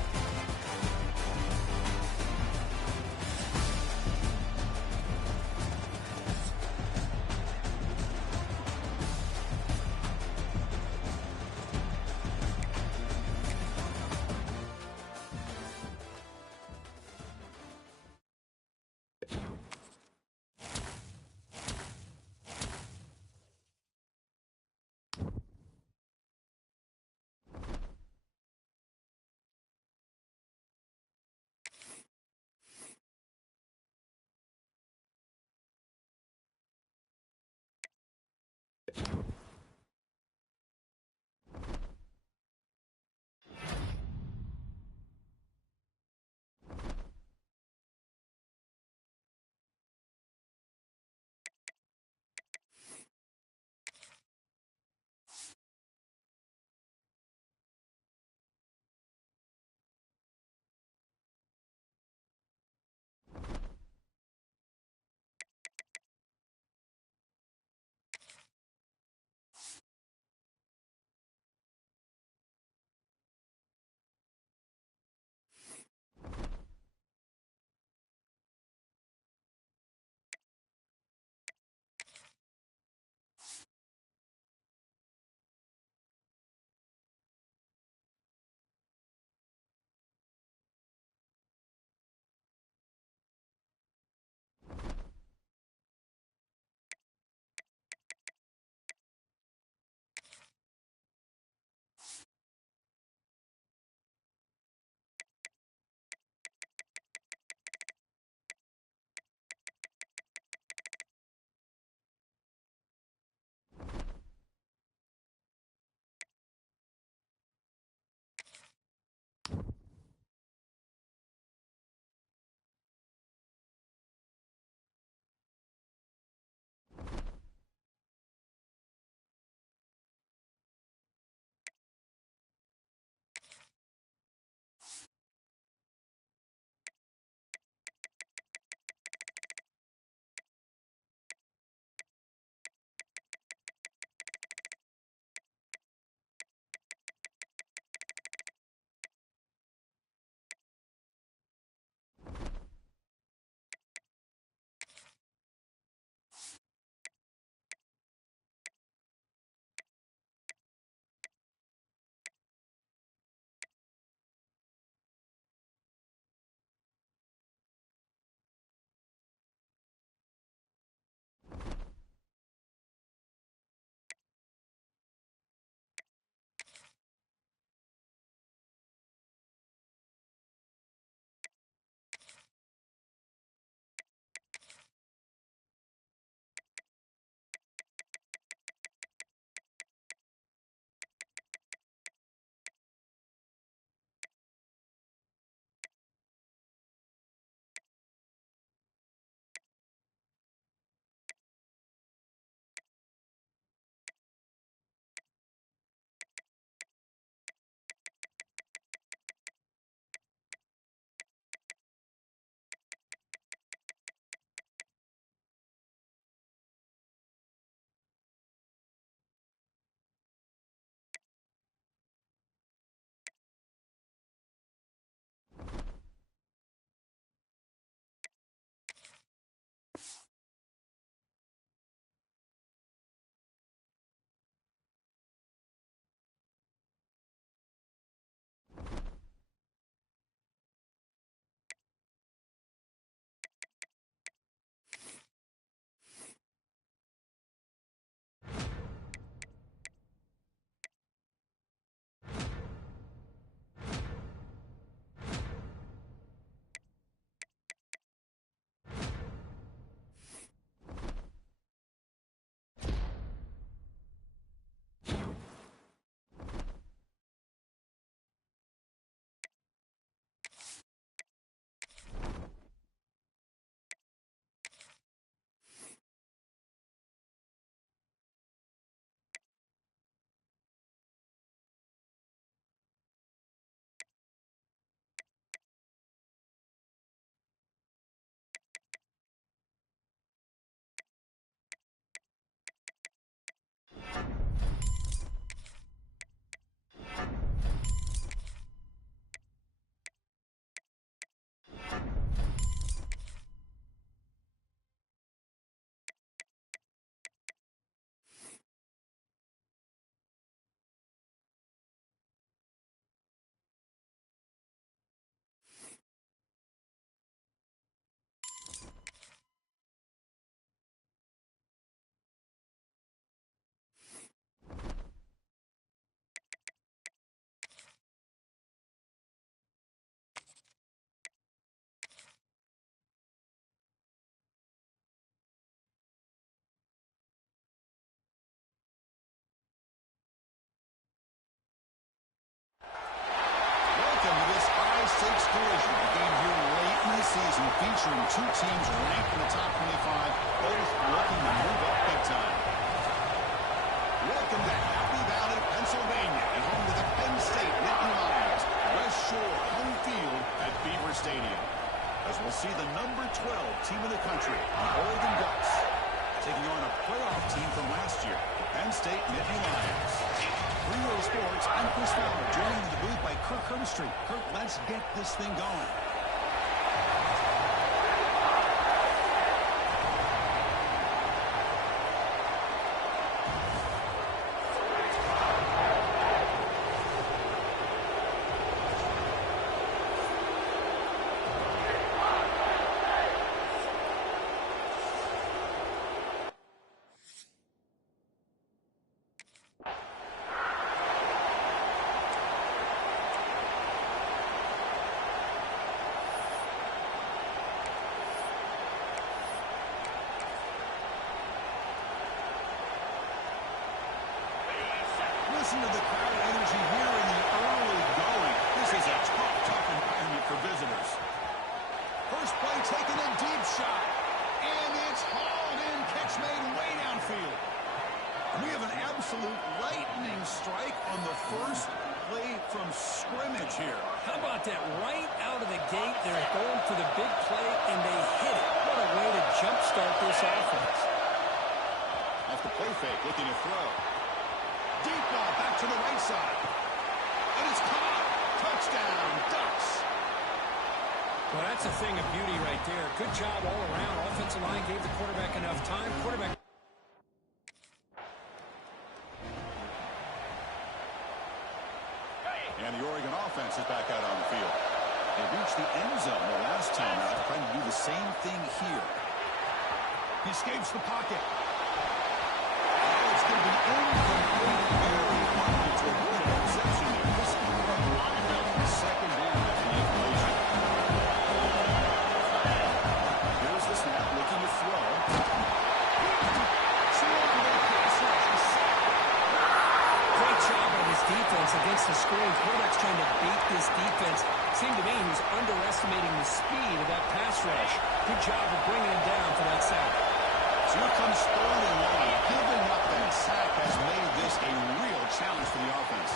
high-stakes collision. A game here late in the season featuring two teams ranked in the top 25, both looking to move up big time. Welcome to Happy Valley, Pennsylvania, and home to the Penn State Nittany Lions. West Shore home field at Beaver Stadium. As we'll see the number 12 team in the country, the Oregon Ducks, taking on a playoff team from last year, the Penn State Nittany Lions. Three-Row Sports, I'm Chris Fowler, joined in the booth by Kirk Herbstreit. Kirk, let's get this thing going. Listen to the crowd energy here in the early going. This is a tough environment for visitors. First play taken a deep shot. And it's hauled in. Catch made way downfield. We have an absolute lightning strike on the first play from scrimmage here. How about that? Right out of the gate, they're going for the big play, and they hit it. What a way to jumpstart this offense. Off the play fake, looking to throw. Deep ball back to the right side. And it's caught. Touchdown, Ducks. Well, that's a thing of beauty right there. Good job all around. Offensive line gave the quarterback enough time. Quarterback. And the Oregon offense is back out on the field. They reached the end zone the last time out, trying to do the same thing here. He escapes the pocket. Oh, it's going to be incomplete. Very hard to avoid an interception there. This is second down after the information. Here's the snap, looking to throw. Great job on his defense against the screen. Quarterback's trying to beat this defense. Seemed to me he was underestimating the speed of that pass rush. Good job of bringing him down for that sack. So here comes third and long. Giving up that sack has made this a real challenge for the offense.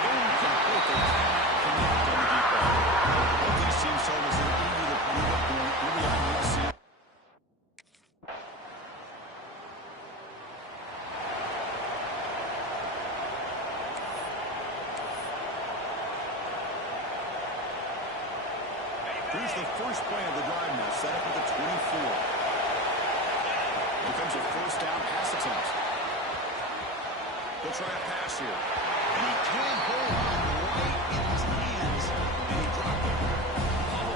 Incomplete. They cannot connect on the deep ball. Both these teams told us they're eager to prove a point. Here we are in the season. Here's the first play of the drive now, set up at the 24. Here comes a first down pass attempt. He'll try a pass here. And he can't hold on right in his hands. And he dropped it. Oh,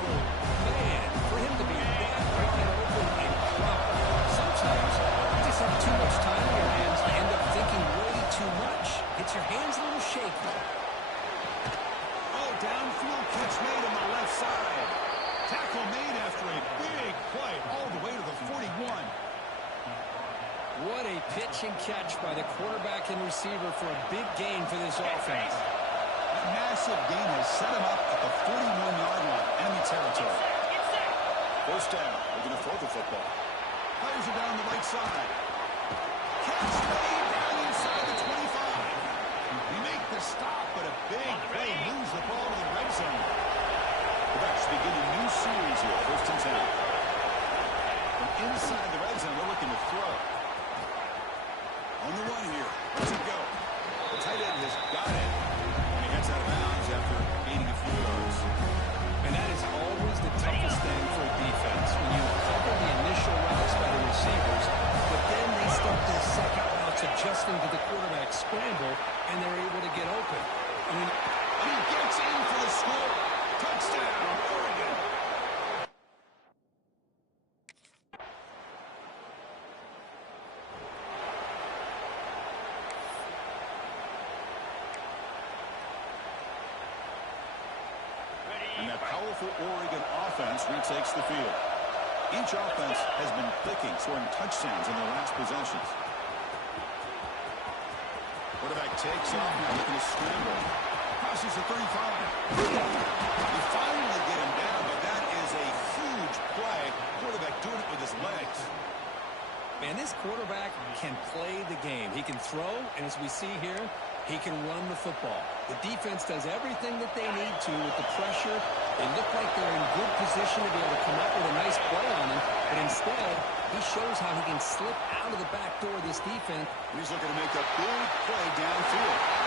man. For him to be that wide open and drop. Sometimes you just have too much time in your hands to end up thinking way too much. Gets your hands a little shaky. Oh, downfield catch made on the left side. Tackle made after a big play all the way to the 41. What a pitch and catch by the quarterback and receiver for a big gain for this offense. That massive gain has set him up at the 41-yard line, enemy territory. First down, we're going to throw the football. Players are down the right side. Catch made down inside the 25. We make the stop, but a big play moves the ball to the red zone. The Ducks begin a new series here, first and 10. From inside the red zone, they're looking to throw. On the run here. Where's it go? The tight end has got it. And he heads out of bounds after gaining a few yards. And that is always the toughest thing for a defense. When you cover the initial routes by the receivers, but then they start their second routes adjusting to the quarterback scramble, and they're able to get open. I mean, he gets in for the score. Touchdown, Oregon. And that powerful Oregon offense retakes the field. Each offense has been clicking, scoring touchdowns in their last possessions. Quarterback takes off, now looking to scramble. crosses the 35. You finally get him down, but that is a huge play. Quarterback doing it with his legs. Man, this quarterback can play the game. He can throw, and as we see here, he can run the football. The defense does everything that they need to with the pressure. They look like they're in good position to be able to come up with a nice play on him, but instead, he shows how he can slip out of the back door of this defense. He's looking to make a big play downfield.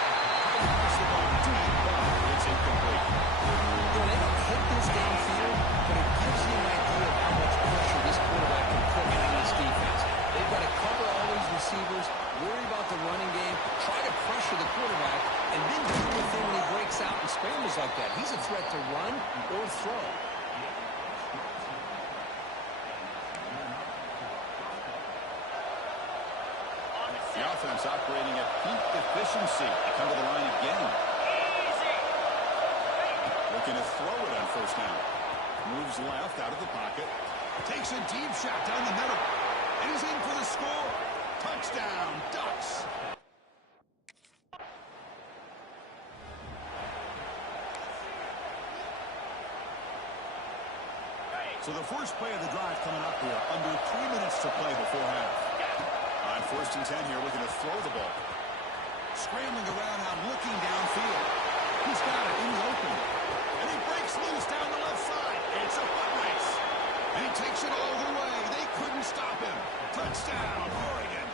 Pass the ball deep, but it's incomplete. They don't hit this downfield, but it gives you an idea of how much pressure this quarterback can put on this defense. They've got to cover all these receivers, worry about the running game, try to pressure the quarterback, and then do the thing when he breaks out and scrambles like that. He's a threat to run or throw. The offense operating at peak efficiency. Come to the line again. Looking to throw it on first down. Moves left out of the pocket. Takes a deep shot down the middle. And he's in for the score. Touchdown, Ducks. So the first play of the drive coming up here. Under 3 minutes to play before half. On first and 10 here, we're going to throw the ball. Scrambling around now, looking downfield. He's got it in the open. And he breaks loose down the left side. It's a foot race. And he takes it all the way. They couldn't stop him. Touchdown, Oregon.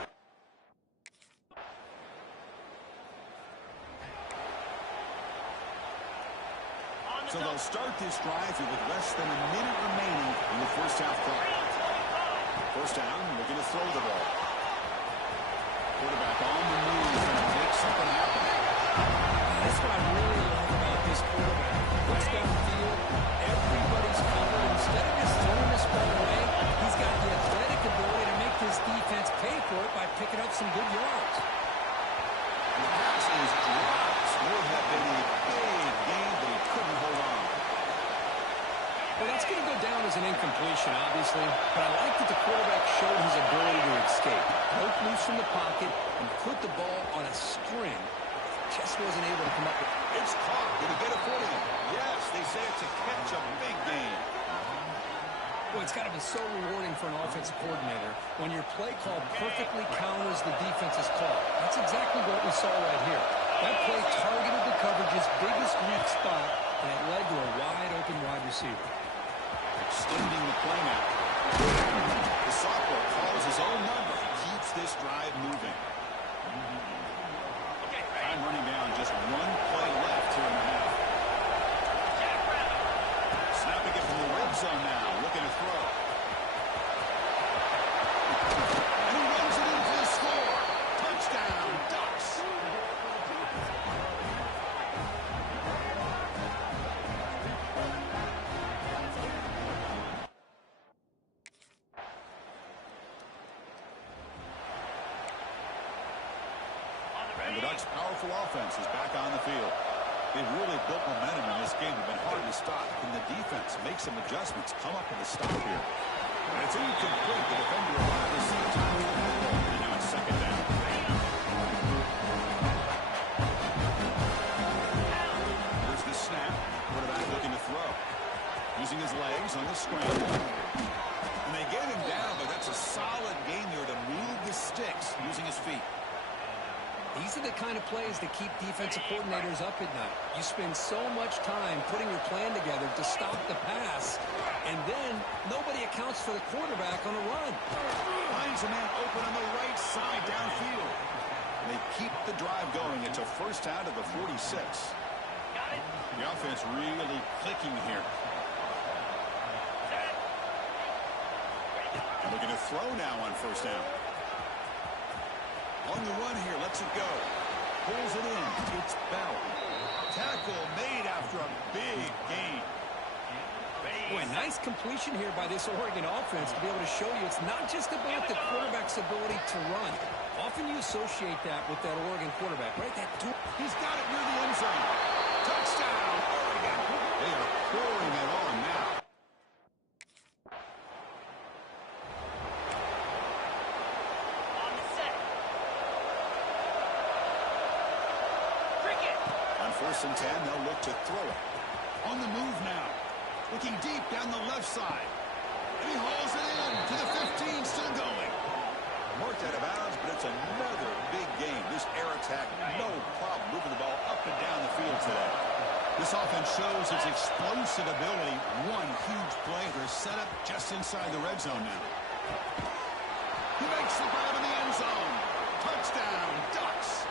So they'll start this drive here with less than a minute remaining in the first half clock. First down, looking to throw the ball. Quarterback on the move and make something happen. That's what I really like about this quarterback. Puts downfield, everybody's covered. Instead of just throwing this ball away, he's got the athletic ability to make this defense pay for it by picking up some good yards. And the pass is dropped. Would have been a big game, but he couldn't hold on. Well, that's going to go down as an incompletion, obviously, but I like that the quarterback showed his ability to escape. Broke loose from the pocket and put the ball on a string. Just wasn't able to come up with it. It's caught. Did he get it for him? Yes, they say it's a catch, a big game. Well, it's got to be so rewarding for an offensive coordinator when your play call perfectly counters the defense's call. That's exactly what we saw right here. That play targeted the coverage's biggest weak spot, and it led to a wide-open wide receiver. Extending the play now. The sophomore calls his own number. Keeps this drive moving. Time running down. Just one play left here in the half. Snapping it from the red zone now. Looking to throw. And he runs it in for the score. Touchdown, Ducks. And the Ducks' powerful offense is back on the field. They've really built momentum in this game. It's been hard to stop. Can the defense make some adjustments, come up with a stop here? And it's incomplete. The defender arrived to see time to the football. And now it's second down. Here's the snap. Quarterback looking to throw. Using his legs on the scramble. And they get him down, but that's a solid game here to move the sticks using his feet. These are the kind of plays that keep defensive coordinators up at night. You spend so much time putting your plan together to stop the pass, and then nobody accounts for the quarterback on a run. Finds a man open on the right side downfield. They keep the drive going. It's a first down to the 46. The offense really clicking here. And looking to throw now on first down. On the run here, lets it go. Pulls it in. It's Bell. Tackle made after a big gain. Boy, nice completion here by this Oregon offense to be able to show you it's not just about the quarterback's ability to run. Often you associate that with that Oregon quarterback, right? He's got it near the end zone. Touchdown, Oregon. They are pouring it on now. first and 10, they'll look to throw it. On the move now. Looking deep down the left side. And he hauls it in to the 15, still going. Marked out of bounds, but it's another big game. This air attack, no problem moving the ball up and down the field today. This offense shows its explosive ability. One huge play. They're set up just inside the red zone now. He makes the grab in the end zone. Touchdown, Ducks.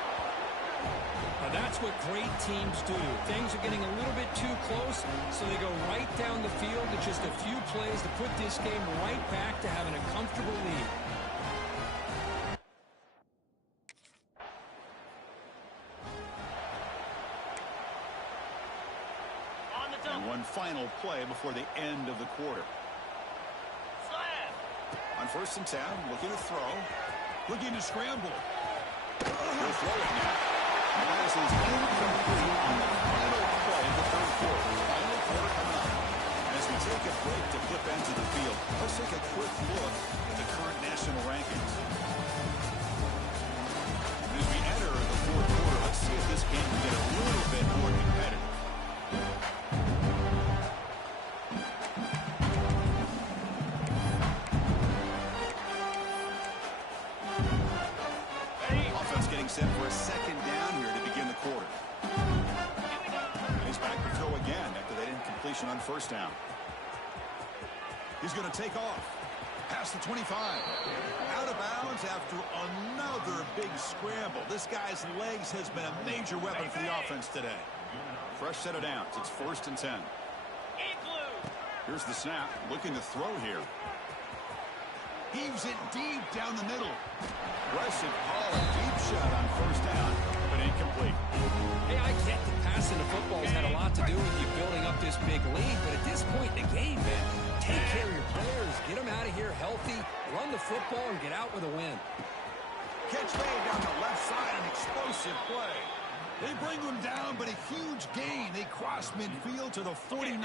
Now that's what great teams do. Things are getting a little bit too close, so they go right down the field with just a few plays to put this game right back to having a comfortable lead. And one final play before the end of the quarter. On first and 10, looking to throw. Looking to scramble. He'll throw it now. Pass is incomplete on the final play of the third quarter. Final quarter coming up. As we take a break to flip ends of the field, let's take a quick look at the current national rankings. As we enter the fourth quarter, let's see if this game can get a little bit more competitive. Set for a second down here to begin the quarter. He's back to throw again after they didn't completion on first down. He's going to take off. Past the 25. Out of bounds after another big scramble. This guy's legs has been a major weapon for the offense today. Fresh set of downs. It's first and 10. Here's the snap. Looking to throw here. Heaves it deep down the middle. Aggressive call, a deep shot on first down, but incomplete. Hey, I get that passing the football has had a lot to do with you building up this big lead, but at this point in the game, man, take care of your players, get them out of here healthy, run the football, and get out with a win. Catch made down the left side, an explosive play. They bring them down, but a huge gain. They cross midfield to the 49.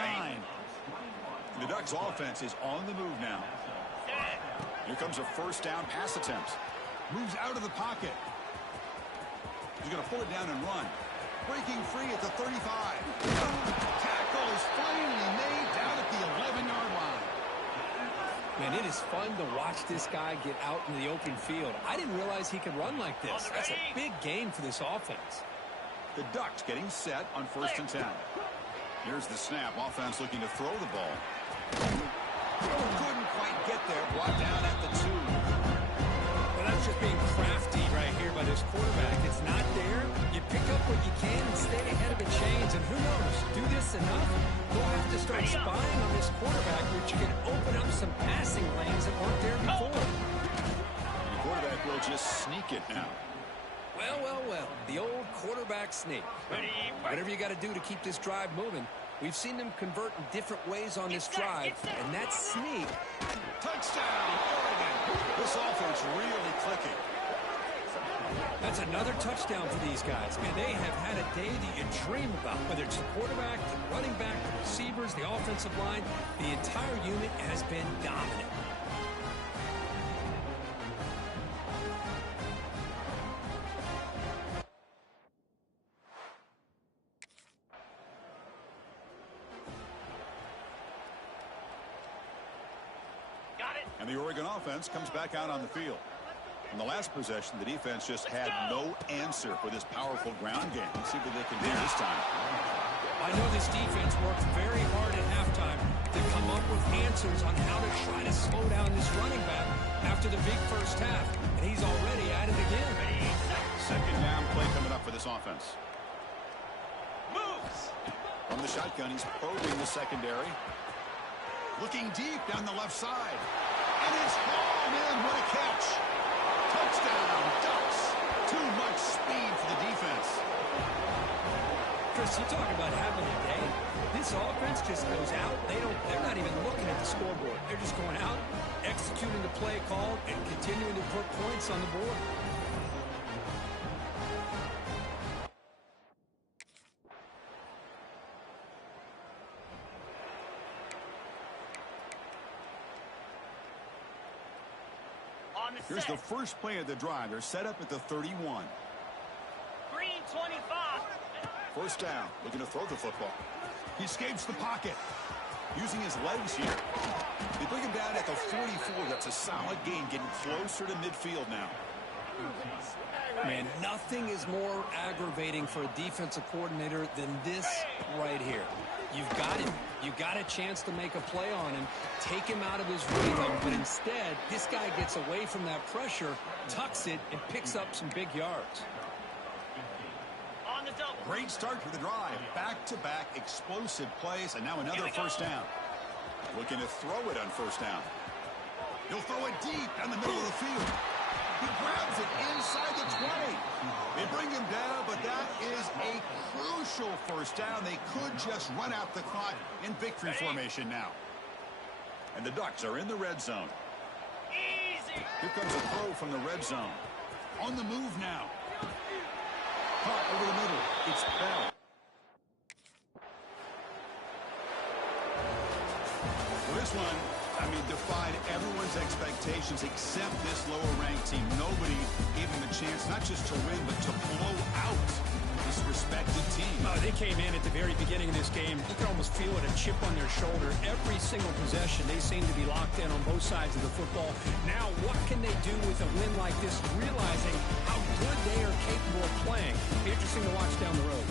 The Ducks offense is on the move now. Here comes a first down pass attempt. Moves out of the pocket. He's going to pull it down and run. Breaking free at the 35. Tackle is finally made down at the 11-yard line. Man, it is fun to watch this guy get out in the open field. I didn't realize he could run like this. That's a big game for this offense. The Ducks getting set on first and 10. Here's the snap. Offense looking to throw the ball. Couldn't quite get there. Brought down at the 2. Well, that's just being crafty right here by this quarterback. It's not there. You pick up what you can and stay ahead of the chains. And who knows, do this enough, we'll have to start spying on this quarterback, which can open up some passing lanes that weren't there before. The quarterback will just sneak it now. Well, well, well. The old quarterback sneak. Whatever you got to do to keep this drive moving. We've seen them convert in different ways on this drive, and that sneak. Touchdown, Oregon. This offense really clicking. That's another touchdown for these guys. Man, they have had a day that you dream about, whether it's the quarterback, the running back, the receivers, the offensive line. The entire unit has been dominant. And the Oregon offense comes back out on the field. In the last possession, the defense just had no answer for this powerful ground game. Let's see what they can do this time. I know this defense worked very hard at halftime to come up with answers on how to try to slow down this running back after the big first half. And he's already at it again. Second down play coming up for this offense. Moves. From the shotgun, he's probing the secondary. Looking deep down the left side. And it's hauled in. What a catch. Touchdown, Ducks. Too much speed for the defense. Chris, you talk about having a day. This offense just goes out. They're not even looking at the scoreboard. They're just going out, executing the play called, and continuing to put points on the board. Here's the first play of the drive. They're set up at the 31. Green 25. First down, looking to throw the football. He escapes the pocket, using his legs here. They bring him down at the 44. That's a solid gain, getting closer to midfield now. Man, nothing is more aggravating for a defensive coordinator than this right here. You've got him. You got a chance to make a play on him, take him out of his rhythm, but instead, this guy gets away from that pressure, tucks it, and picks up some big yards. On the double. Great start to the drive. Back-to-back explosive plays, and now another first down. Looking to throw it on first down. He'll throw it deep down the middle of the field. He grabs it inside the 20. They bring him down, but that is a crucial first down. They could just run out the clock in victory formation now. And the Ducks are in the red zone. Easy. Here comes a throw from the red zone. On the move now. Caught over the middle. It's Bell. For this one, I mean, defied everyone's expectations except this lower-ranked team. Nobody gave them a chance not just to win, but to blow out this respected team. Oh, they came in at the very beginning of this game. You can almost feel it, a chip on their shoulder. Every single possession, they seem to be locked in on both sides of the football. Now, what can they do with a win like this, realizing how good they are capable of playing? Be interesting to watch down the road.